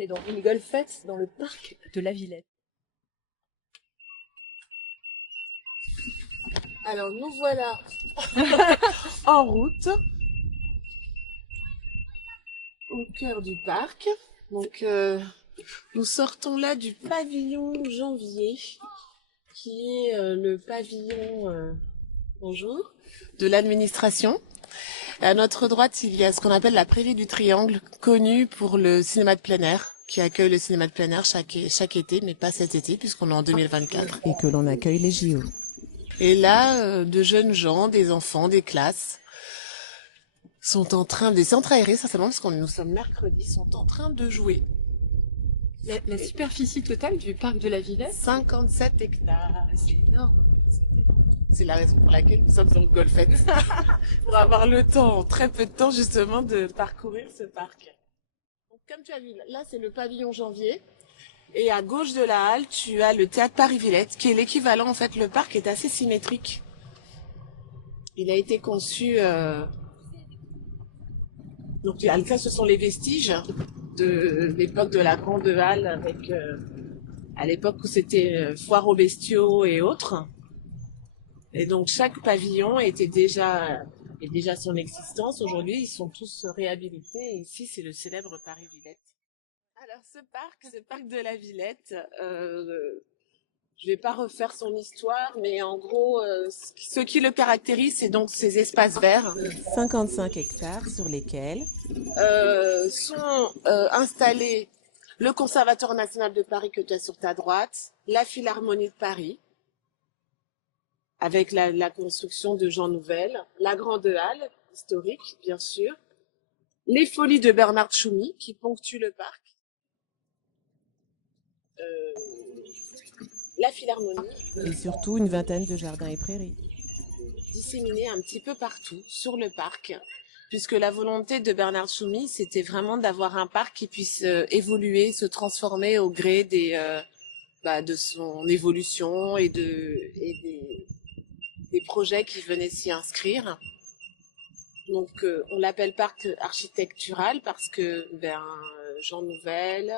est dans une golfette dans le parc de la Villette. Alors nous voilà en route au cœur du parc. Donc nous sortons là du pavillon Janvier, qui est le pavillon bonjour de l'administration. À notre droite, il y a ce qu'on appelle la Prairie du Triangle, connue pour le cinéma de plein air, qui accueille le cinéma de plein air chaque été, mais pas cet été, puisqu'on est en 2024. Et que l'on accueille les JO. Et là, de jeunes gens, des enfants, des classes, sont en train, des centres aérés, certainement, parce que nous sommes mercredi, sont en train de jouer. La superficie totale du parc de la Villette, 57 hectares. c'est énorme. C'est la raison pour laquelle nous sommes en golfette. Pour avoir le temps, en très peu de temps, justement, de parcourir ce parc. Donc, comme tu as vu, là, c'est le pavillon Janvier. Et à gauche de la halle, tu as le théâtre Paris-Villette, qui est l'équivalent, en fait, le parc est assez symétrique. Il a été conçu, donc, ça, ce sont les vestiges de l'époque de la Grande Halle, avec, à l'époque où c'était foire aux bestiaux et autres. Et donc chaque pavillon est déjà son existence. Aujourd'hui, ils sont tous réhabilités. Et ici, c'est le célèbre Paris-Villette. Alors ce parc de la Villette, je vais pas refaire son histoire, mais en gros, ce qui le caractérise, c'est donc ces espaces verts. 55 hectares sur lesquels Sont installés le Conservatoire national de Paris que tu as sur ta droite, la Philharmonie de Paris, avec la construction de Jean Nouvel, la Grande Halle, historique, bien sûr, les Folies de Bernard Tchoumi, qui ponctuent le parc, la Philharmonie, et surtout une vingtaine de jardins et prairies. disséminés un petit peu partout sur le parc, puisque la volonté de Bernard Tchoumi, c'était vraiment d'avoir un parc qui puisse évoluer, se transformer au gré de son évolution et des projets qui venaient s'y inscrire. Donc on l'appelle parc architectural parce que Jean Nouvel,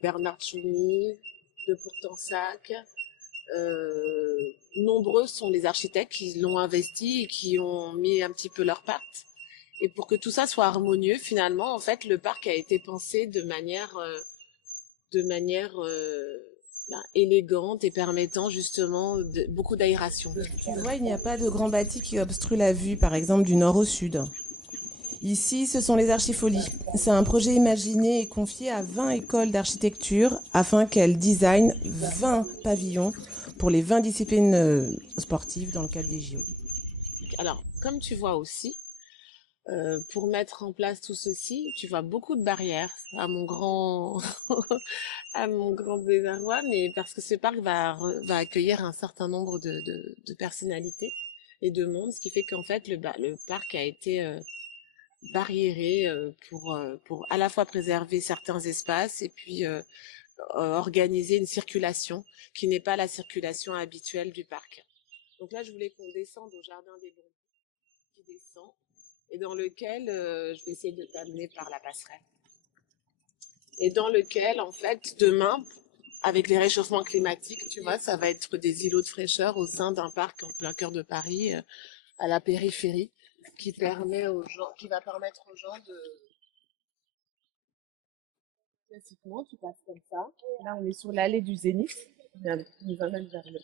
Bernard Tchoumi, de Pourtansac, nombreux sont les architectes qui l'ont investi et qui ont mis un petit peu leur patte. Et pour que tout ça soit harmonieux, finalement, en fait, le parc a été pensé de manière élégante et permettant justement beaucoup d'aération. Tu vois, il n'y a pas de grand bâti qui obstrue la vue, par exemple, du nord au sud. Ici, ce sont les Archifolies. C'est un projet imaginé et confié à 20 écoles d'architecture afin qu'elles designent 20 pavillons pour les 20 disciplines sportives dans le cadre des JO. Alors, comme tu vois aussi, pour mettre en place tout ceci, tu vois beaucoup de barrières à mon grand à mon grand désarroi, mais parce que ce parc va accueillir un certain nombre de personnalités et de monde, ce qui fait qu'en fait le parc a été barriéré pour à la fois préserver certains espaces et puis organiser une circulation qui n'est pas la circulation habituelle du parc. Donc là, je voulais qu'on descende au jardin des Bons, qui descend, et dans lequel je vais essayer de t'amener par la passerelle. Et dans lequel, en fait, demain, avec les réchauffements climatiques, tu vois, ça va être des îlots de fraîcheur au sein d'un parc en plein cœur de Paris, à la périphérie, qui va permettre aux gens de... Classiquement, tu passes comme ça. Là, on est sur l'allée du Zénith. On va même vers le...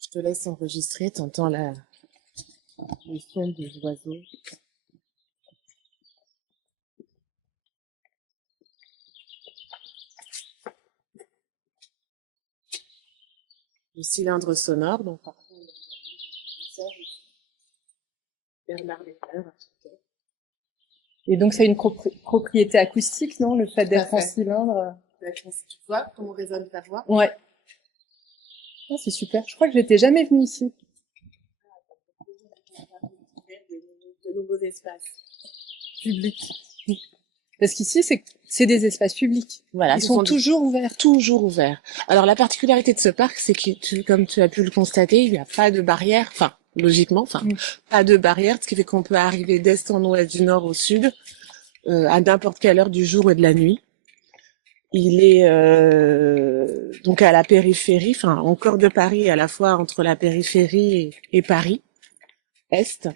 Je te laisse enregistrer, t'entends les sons des oiseaux. Le cylindre sonore, donc parfois Bernard Leclerc, architecte. Et donc, c'est une propriété acoustique, non, le fait d'être en cylindre? Tu vois comment résonne ta voix? Ouais. Ah, c'est super. Je crois que j'étais jamais venue ici. De nouveaux espaces. Publics. Parce qu'ici, c'est des espaces publics. Voilà, Ils sont toujours ouverts. Toujours ouverts. Alors, la particularité de ce parc, c'est que, comme tu as pu le constater, il n'y a pas de barrière. Enfin, logiquement. Enfin, Mm. pas de barrière, ce qui fait qu'on peut arriver d'est en ouest, du nord au sud, à n'importe quelle heure du jour et de la nuit. Il est donc à la périphérie, enfin au cœur de Paris, à la fois entre la périphérie et Paris Est.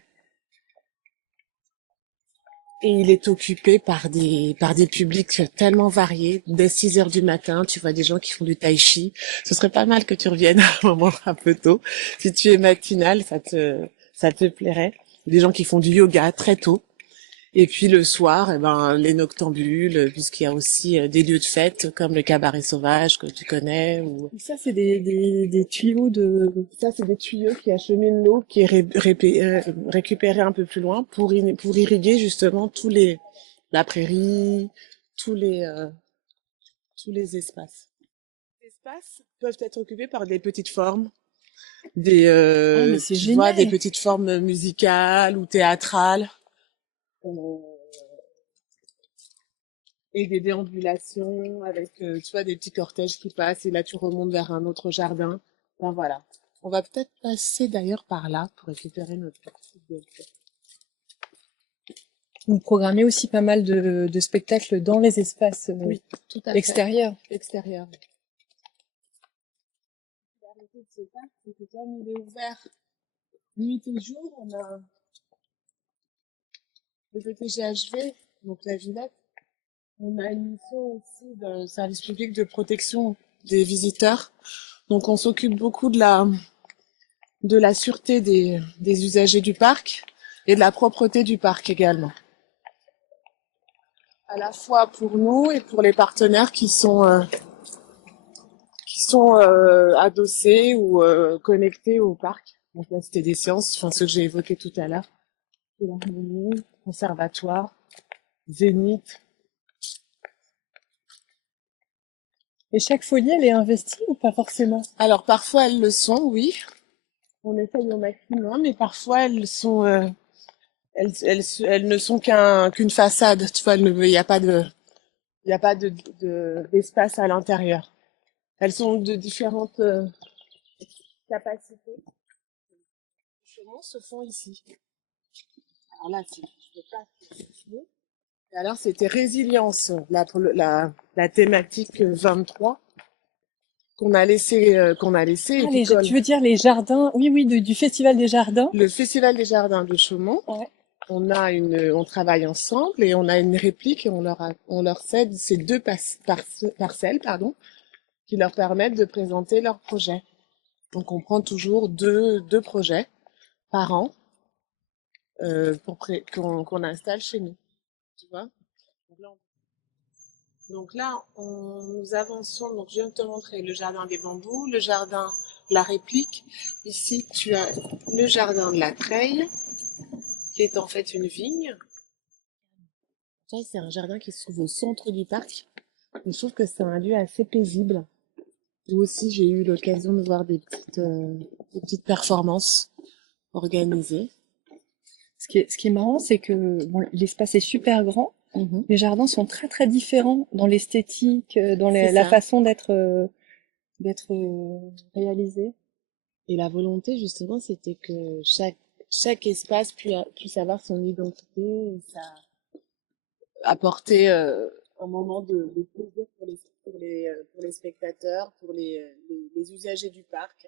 Et il est occupé par des publics tellement variés. Dès 6 heures du matin, tu vois des gens qui font du tai chi. Ce serait pas mal que tu reviennes à un moment un peu tôt. Si tu es matinal, ça te plairait. Des gens qui font du yoga très tôt. Et puis le soir, eh ben, les noctambules, puisqu'il y a aussi des lieux de fête, comme le cabaret sauvage que tu connais. Ou... Ça, c'est des tuyaux de... Ça, c'est des tuyaux qui acheminent l'eau qui est récupérée un peu plus loin pour irriguer justement la prairie, tous tous les espaces. Les espaces peuvent être occupés par des petites formes, mais c'est tu vois, génial. des petites formes musicales ou théâtrales. Et des déambulations avec, tu vois, des petits cortèges qui passent et là tu remontes vers un autre jardin. Ben voilà. On va peut-être passer d'ailleurs par là pour récupérer notre petite bibliothèque. Vous programmez aussi pas mal de spectacles dans les espaces Oui, tout à fait. extérieurs. Extérieur. La réalité de ce parc, c'est que comme il est ouvert nuit et jour, on a le PTGHV, donc la Villette. On a une mission aussi de service public de protection des visiteurs. Donc on s'occupe beaucoup de la sûreté des usagers du parc et de la propreté du parc également. À la fois pour nous et pour les partenaires qui sont adossés ou connectés au parc. Donc la Cité des Sciences, enfin ceux que j'ai évoqués tout à l'heure. Philharmonie, conservatoire, Zénith. Et chaque folie, elle est investie ou pas forcément? Alors parfois elles le sont, oui. On essaye au maximum, mais parfois elles sont, elles ne sont qu'une façade. Tu vois, il n'y a pas d'espace à l'intérieur. Elles sont de différentes capacités. Les chaumons se font ici. Alors là, je peux pas filmer. Et alors, c'était résilience, la thématique 23 qu'on a laissé, et qui colle. Tu veux dire les jardins? Oui, oui, du Festival des Jardins. Le Festival des Jardins de Chaumont. Ouais. On travaille ensemble et on a une réplique et on leur cède ces deux parcelles, pardon, qui leur permettent de présenter leur projet. Donc on prend toujours deux projets par an qu'on installe chez nous. Tu vois? Donc là, nous avançons. Donc je viens de te montrer le jardin des bambous, le jardin de la réplique. Ici, tu as le jardin de la treille, qui est en fait une vigne. C'est un jardin qui se trouve au centre du parc. Je trouve que c'est un lieu assez paisible. Où aussi j'ai eu l'occasion de voir des petites performances organisées. Ce qui est marrant, c'est que bon, l'espace est super grand. Mhm. Les jardins sont très très différents dans l'esthétique, dans C'est la ça. façon d'être réalisés. Et la volonté, justement, c'était que chaque espace puisse avoir son identité et ça apporter un moment de plaisir pour les spectateurs, pour les usagers du parc.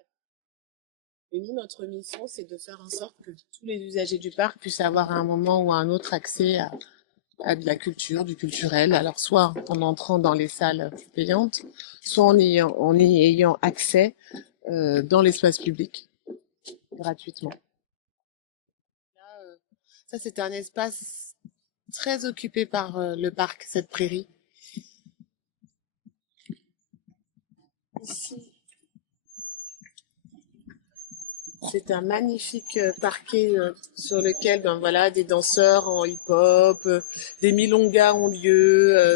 Et nous, notre mission, c'est de faire en sorte que tous les usagers du parc puissent avoir à un moment ou à un autre accès à de la culture, du culturel. Alors, soit en entrant dans les salles payantes, soit en y ayant accès dans l'espace public, gratuitement. Là, ça, c'est un espace très occupé par le parc, cette prairie. Ici, c'est un magnifique parquet sur lequel, ben voilà, des danseurs en hip-hop, des milongas ont lieu.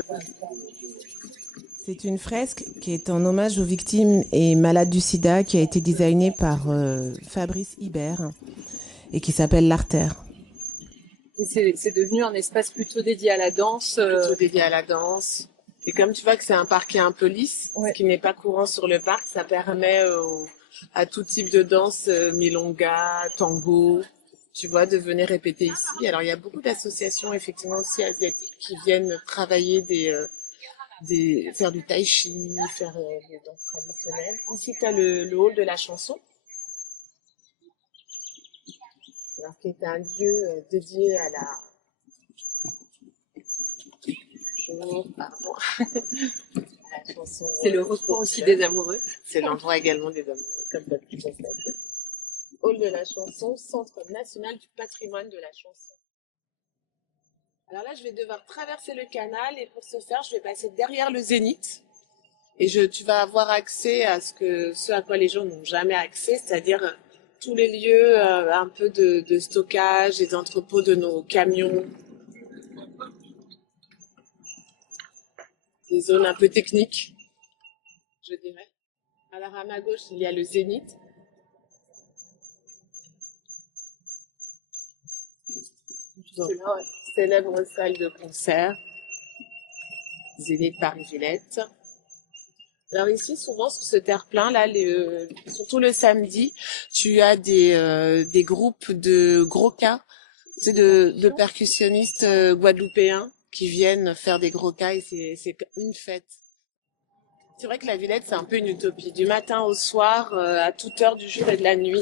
C'est une fresque qui est en hommage aux victimes et malades du sida qui a été designée par Fabrice Hibert et qui s'appelle l'Artère. Et c'est devenu un espace plutôt dédié à la danse. Plutôt dédié à la danse. Et comme tu vois que c'est un parquet un peu lisse, Ouais. ce qui n'est pas courant sur le parc, ça permet à tout type de danse, milonga, tango, tu vois, de venir répéter ici. Alors il y a beaucoup d'associations effectivement aussi asiatiques qui viennent travailler faire du tai chi, faire des danses traditionnelles. Ici tu as le hall de la chanson, alors qui est un lieu dédié à la pardon. La chanson, C'est le repos aussi des amoureux. c'est l'endroit également des hommes, comme tu as pu constater. Hall de la chanson, Centre national du patrimoine de la chanson. Alors là, je vais devoir traverser le canal et pour ce faire, je vais passer derrière le Zénith. Et tu vas avoir accès à ce à quoi les gens n'ont jamais accès, c'est-à-dire tous les lieux un peu de stockage, les entrepôts de nos camions, des zones un peu techniques, je dirais. Alors à ma gauche, il y a le Zénith. Donc, célèbre salle de concert, Zénith Paris-Villette. Alors ici, souvent sur ce terre-plein, là, surtout le samedi, tu as des groupes de gros cas, tu sais, de percussionnistes guadeloupéens qui viennent faire des gros cas et c'est une fête. C'est vrai que la Villette, c'est un peu une utopie. Du matin au soir, à toute heure du jour et de la nuit,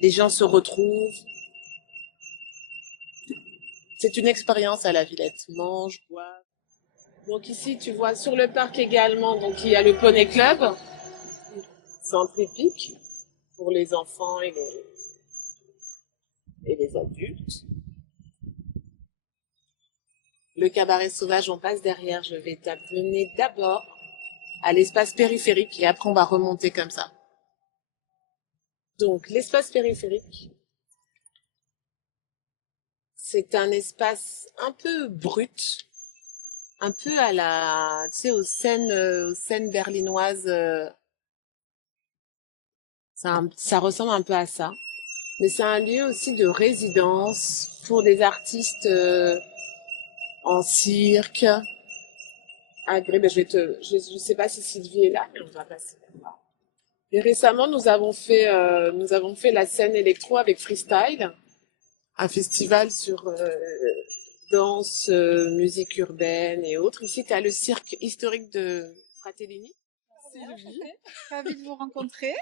les gens se retrouvent. C'est une expérience à la Villette. Mange, bois. Donc ici, tu vois sur le parc également, donc il y a le Poney Club, centre hippique pour les enfants et les adultes. Le cabaret sauvage, on passe derrière. Je vais t'amener d'abord à l'espace périphérique et après on va remonter comme ça. Donc l'espace périphérique, c'est un espace un peu brut, un peu à tu sais, aux scènes berlinoises. Ça ressemble un peu à ça. Mais c'est un lieu aussi de résidence pour des artistes en cirque. Ben, je sais pas si Sylvie est là, mais on va passer là. Et récemment, nous avons fait la scène électro avec Freestyle, un festival sur danse, musique urbaine et autres. Ici, tu as le cirque historique de Fratellini. Sylvie, ravie de vous rencontrer.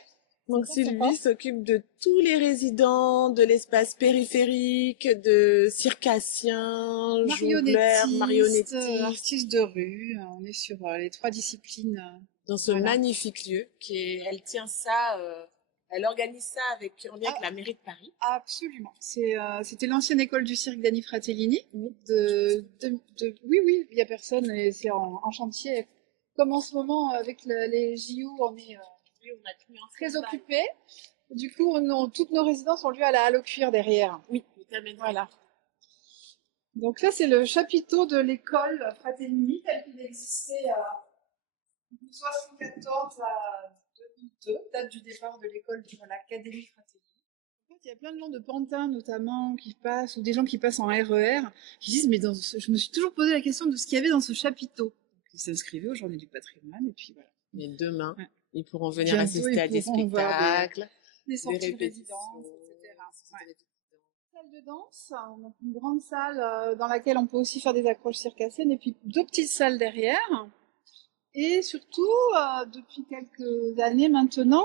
Donc Sylvie s'occupe de tous les résidents de l'espace périphérique, de circassiens, jongleurs, marionnettistes, artistes de rue. On est sur les 3 disciplines. Dans ce magnifique lieu elle tient ça, elle organise ça en lien avec la mairie de Paris. Absolument. C'était l'ancienne école du cirque d'Annie Fratellini. Oui, il y a personne et c'est en chantier. Comme en ce moment avec les JO, on est très occupés. Du coup, toutes nos résidences ont lieu à la halle au cuir derrière. Oui, voilà. Donc là, c'est le chapiteau de l'école Fratellini, tel qu'il existait de 1974 à 2002, date du départ de l'école de l'Académie Fratellini. En fait, il y a plein de gens de Pantin, notamment, qui passent, ou des gens qui passent en RER, qui disent, mais je me suis toujours posé la question de ce qu'il y avait dans ce chapiteau. Ils s'inscrivaient aux Journées du patrimoine, et puis voilà. Mais demain, ils pourront venir assister à des spectacles, des sorties de résidence, etc. Salle de danse, donc une grande salle dans laquelle on peut aussi faire des accroches circassiennes, et puis 2 petites salles derrière. Et surtout, depuis quelques années maintenant,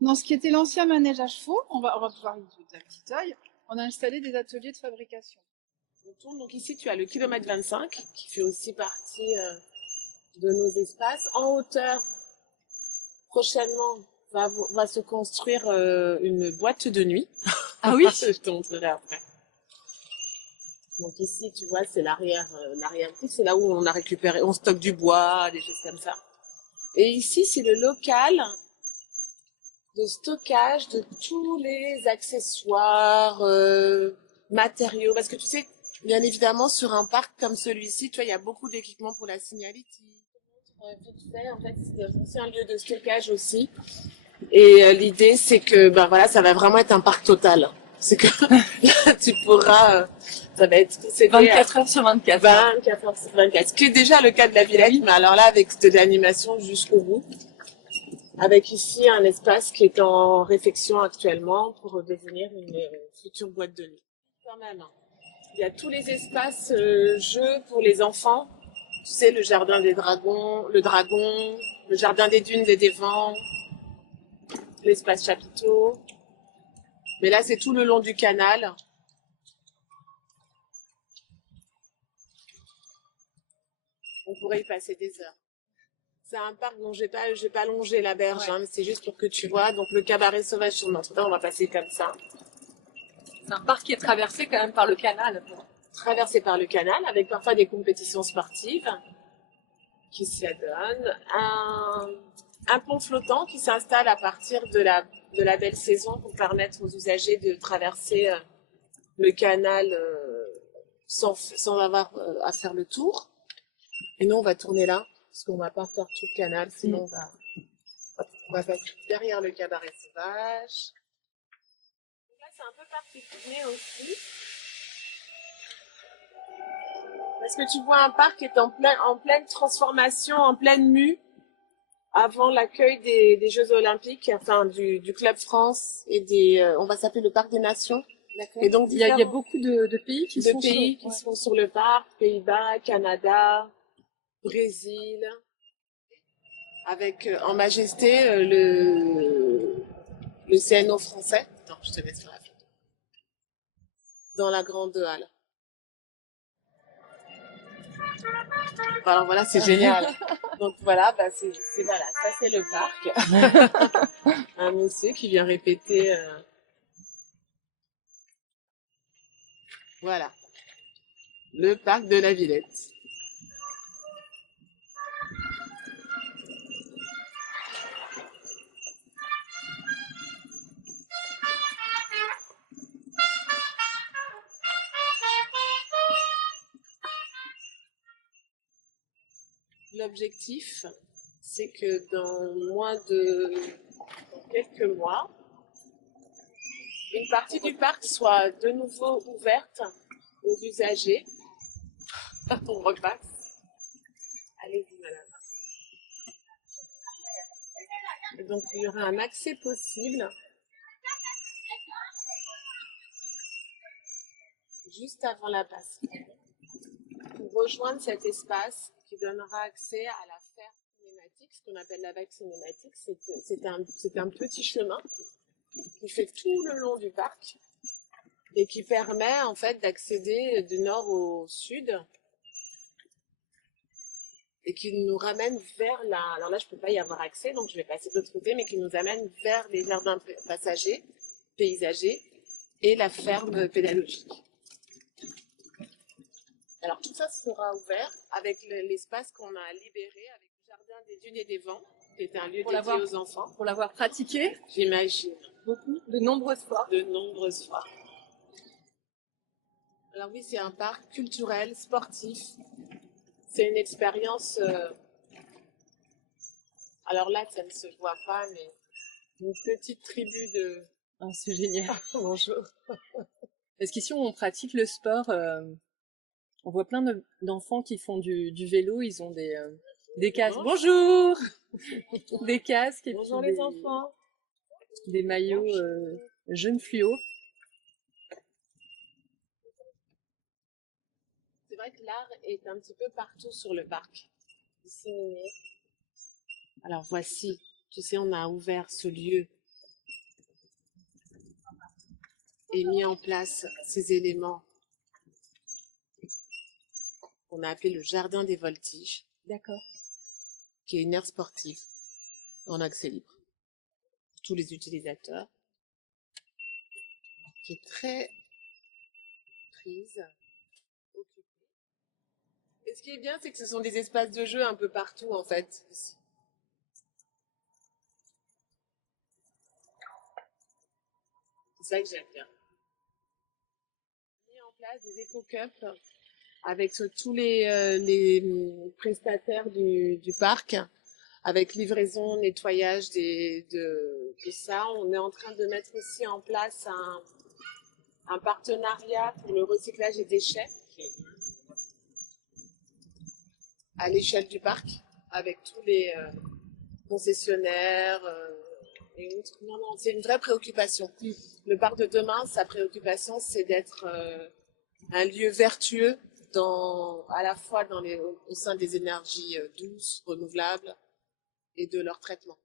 dans ce qui était l'ancien manège à chevaux, on va pouvoir y jeter un petit œil, on a installé des ateliers de fabrication. Donc ici, tu as le kilomètre 25, qui fait aussi partie de nos espaces. En hauteur, prochainement, va se construire une boîte de nuit. Ah oui. Je te montrerai après. Donc ici, tu vois, c'est l'arrière, c'est là où on stocke du bois, des choses comme ça. Et ici, c'est le local de stockage de tous les accessoires, matériaux. Parce que tu sais, bien évidemment, sur un parc comme celui-ci, tu vois, il y a beaucoup d'équipements pour la signalétique. Vite fait, en fait, c'est un lieu de stockage aussi. Et l'idée, c'est que, ben voilà, ça va vraiment être un parc total. C'est que là, tu pourras, ça va être 24 heures sur 24. 24 heures sur 24. Ce qui est déjà le cas de la Villette, mais alors là, avec de l'animation jusqu'au bout. Avec ici un espace qui est en réfection actuellement pour devenir une future boîte de nuit. Quand même, hein. Il y a tous les espaces jeux pour les enfants. Tu sais, le jardin des dragons, le jardin des dunes et des vents, l'espace chapiteau. Mais là, c'est tout le long du canal. On pourrait y passer des heures. C'est un parc dont j'ai pas longé la berge, hein, mais c'est juste pour que tu vois. Donc le cabaret sauvage sur Notre-Dame, on va passer comme ça. C'est un parc qui est traversé quand même par le canal. Traversé par le canal, avec parfois des compétitions sportives qui s'y adonnent. Un pont flottant qui s'installe à partir de la belle saison pour permettre aux usagers de traverser le canal sans avoir à faire le tour. Et nous, on va tourner là, parce qu'on va pas faire tout le canal, sinon on va passer derrière le cabaret sauvage. Donc là, c'est un peu particulier aussi. Parce que tu vois un parc qui est en pleine transformation, en pleine mue, avant l'accueil des Jeux Olympiques, enfin du Club France et on va s'appeler le Parc des Nations. Et donc il y a beaucoup de pays qui sont sur le parc, Pays-Bas, Canada, Brésil, avec en majesté le CNO français. Attends, je te mets sur la photo. Dans la grande halle. Alors voilà, c'est génial. Donc voilà, voilà, ça c'est le parc. Un monsieur qui vient répéter. Voilà, le parc de la Villette. L'objectif, c'est que dans quelques mois, une partie du parc soit de nouveau ouverte aux usagers. On repasse. Allez-y, madame. Et donc, il y aura un accès possible juste avant la passerelle pour rejoindre cet espace qui donnera accès à la ferme cinématique, ce qu'on appelle la vague cinématique. C'est un petit chemin qui fait tout le long du parc et qui permet en fait d'accéder du nord au sud et qui nous ramène vers alors là je peux pas y avoir accès donc je vais passer de l'autre côté, mais qui nous amène vers les jardins paysagers et la ferme pédagogique. Alors tout ça sera ouvert avec l'espace qu'on a libéré avec le jardin des dunes et des vents, qui est un lieu dédié aux enfants. Pour l'avoir pratiqué, j'imagine. Beaucoup, de nombreuses fois. De nombreuses fois. Alors oui, c'est un parc culturel, sportif. C'est une expérience... Alors là, ça ne se voit pas, mais une petite tribu de... Ah, c'est génial. Bonjour. Parce qu'ici, on pratique le sport. On voit plein d'enfants qui font du vélo. Ils ont des casques. Bonjour. Des casques. Et bonjour puis les enfants. Des maillots jaune fluo. C'est vrai que l'art est un petit peu partout sur le parc. Disséminé. Alors voici, tu sais, on a ouvert ce lieu et mis en place ces éléments qu'on a appelé le jardin des voltiges. D'accord. Qui est une aire sportive en accès libre. Tous les utilisateurs. Qui est très prise, occupée. Et ce qui est bien, c'est que ce sont des espaces de jeu un peu partout, en fait. C'est ça que j'aime bien. Mis en place des éco-cups avec tous les prestataires du parc, avec livraison, nettoyage de ça. On est en train de mettre aussi en place un partenariat pour le recyclage des déchets à l'échelle du parc, avec tous les concessionnaires et autres. Non, non, c'est une vraie préoccupation. Le bar de demain, sa préoccupation, c'est d'être un lieu vertueux à la fois au sein des énergies douces, renouvelables et de leur traitement.